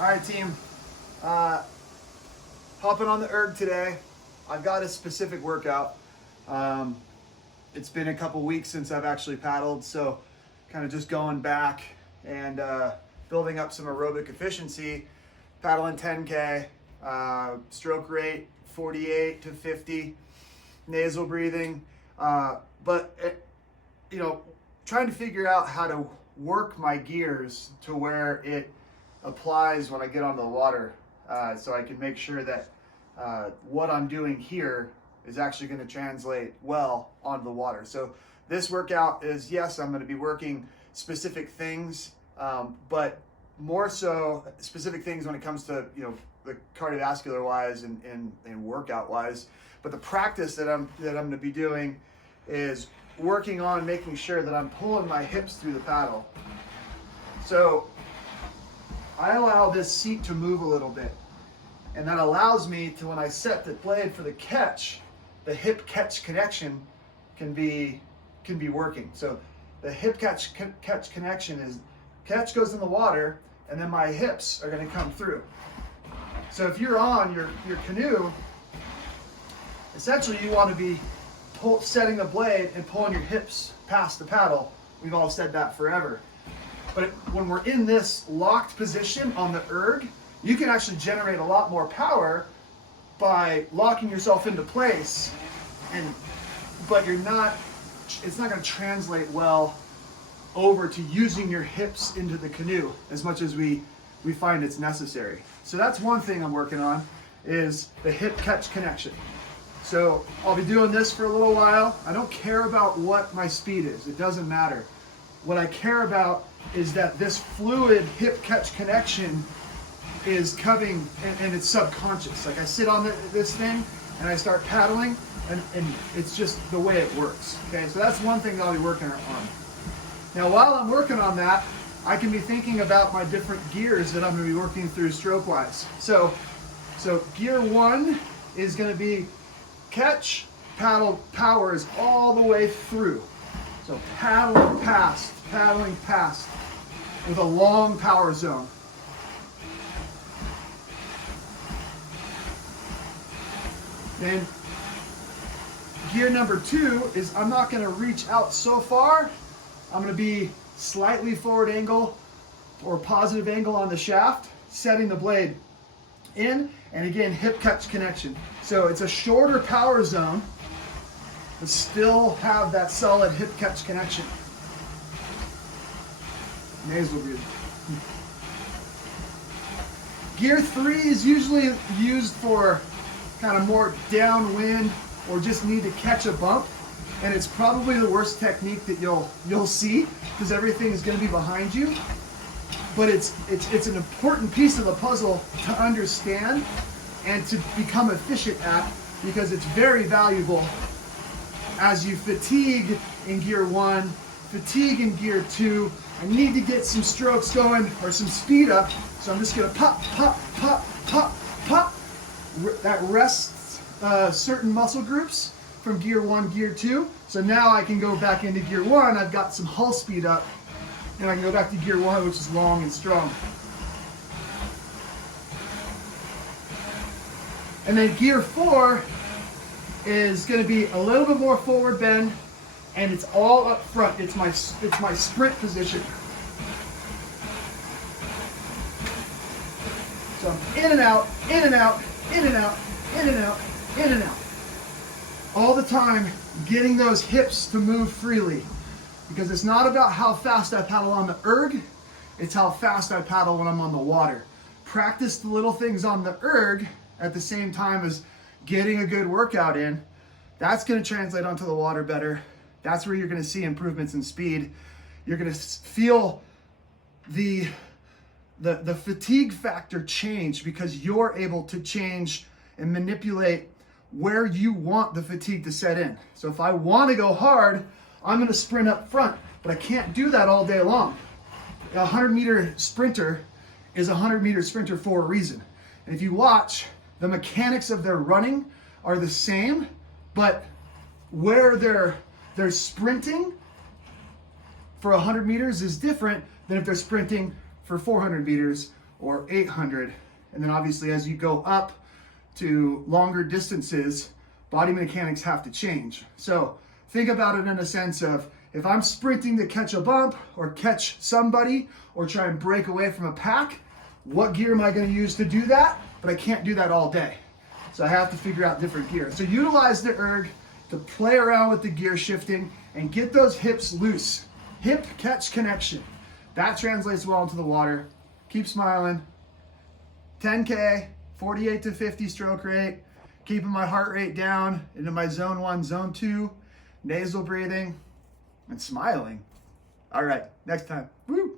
All right, team. Hopping on the erg today. I've got a specific workout. It's been a couple weeks since I've actually paddled, so kind of just going back and building up some aerobic efficiency. Paddling 10K, stroke rate 48 to 50, nasal breathing. Trying to figure out how to work my gears to where it applies when I get onto the water, so I can make sure that what I'm doing here is actually going to translate well onto the water. So this workout is, yes, I'm going to be working specific things, but more so specific things when it comes to, the cardiovascular wise and workout wise. But the practice that I'm going to be doing is working on making sure that I'm pulling my hips through the paddle. So I allow this seat to move a little bit, and that allows me to, when I set the blade for the catch, the hip catch connection can be working. So the hip catch connection is, catch goes in the water and then my hips are going to come through. So if you're on your canoe, essentially you want to be setting the blade and pulling your hips past the paddle. We've all said that forever. But when we're in this locked position on the erg, you can actually generate a lot more power by locking yourself into place, but it's not going to translate well over to using your hips into the canoe as much as we find it's necessary. So that's one thing I'm working on, is the hip catch connection. So I'll be doing this for a little while. I don't care about what my speed is. It doesn't matter. What I care about is that this fluid hip catch connection is coming, and it's subconscious. Like I sit on this thing and I start paddling, and it's just the way it works. Okay, so that's one thing that I'll be working on. Now while I'm working on that, I can be thinking about my different gears that I'm going to be working through stroke-wise. So gear 1 is going to be catch, paddle, power is all the way through. So paddling past with a long power zone. Then gear number 2 is, I'm not going to reach out so far. I'm going to be slightly forward angle or positive angle on the shaft, setting the blade in, and again, hip catch connection. So it's a shorter power zone, but still have that solid hip catch connection. Nasal breathing. Gear 3 is usually used for kind of more downwind or just need to catch a bump. And it's probably the worst technique that you'll see, because everything is going to be behind you. But it's an important piece of the puzzle to understand and to become efficient at, because it's very valuable as you fatigue in gear 1, fatigue in gear 2. I need to get some strokes going or some speed up, so I'm just going to pop, pop, pop, pop, pop. That rests certain muscle groups from gear 1, gear 2. So now I can go back into gear 1, I've got some hull speed up, and I can go back to gear 1, which is long and strong. And then gear 4 is going to be a little bit more forward bend, and it's all up front. It's my sprint position. So I'm in and out, in and out, in and out, in and out, in and out. All the time, getting those hips to move freely, because it's not about how fast I paddle on the erg, it's how fast I paddle when I'm on the water. Practice the little things on the erg at the same time as getting a good workout in. That's going to translate onto the water better. That's where you're going to see improvements in speed. You're going to feel the fatigue factor change, because you're able to change and manipulate where you want the fatigue to set in. So if I want to go hard, I'm going to sprint up front, but I can't do that all day long. A 100-meter sprinter is a 100-meter sprinter for a reason. And if you watch, the mechanics of their running are the same, but where they're sprinting for 100 meters is different than if they're sprinting for 400 meters or 800. And then obviously as you go up to longer distances, body mechanics have to change. So think about it in a sense of, if I'm sprinting to catch a bump or catch somebody or try and break away from a pack, what gear am I going to use to do that? But I can't do that all day. So I have to figure out different gear. So utilize the erg to play around with the gear shifting and get those hips loose. Hip catch connection. That translates well into the water. Keep smiling. 10K, 48 to 50 stroke rate. Keeping my heart rate down into my zone 1, zone 2. Nasal breathing and smiling. All right, next time. Woo!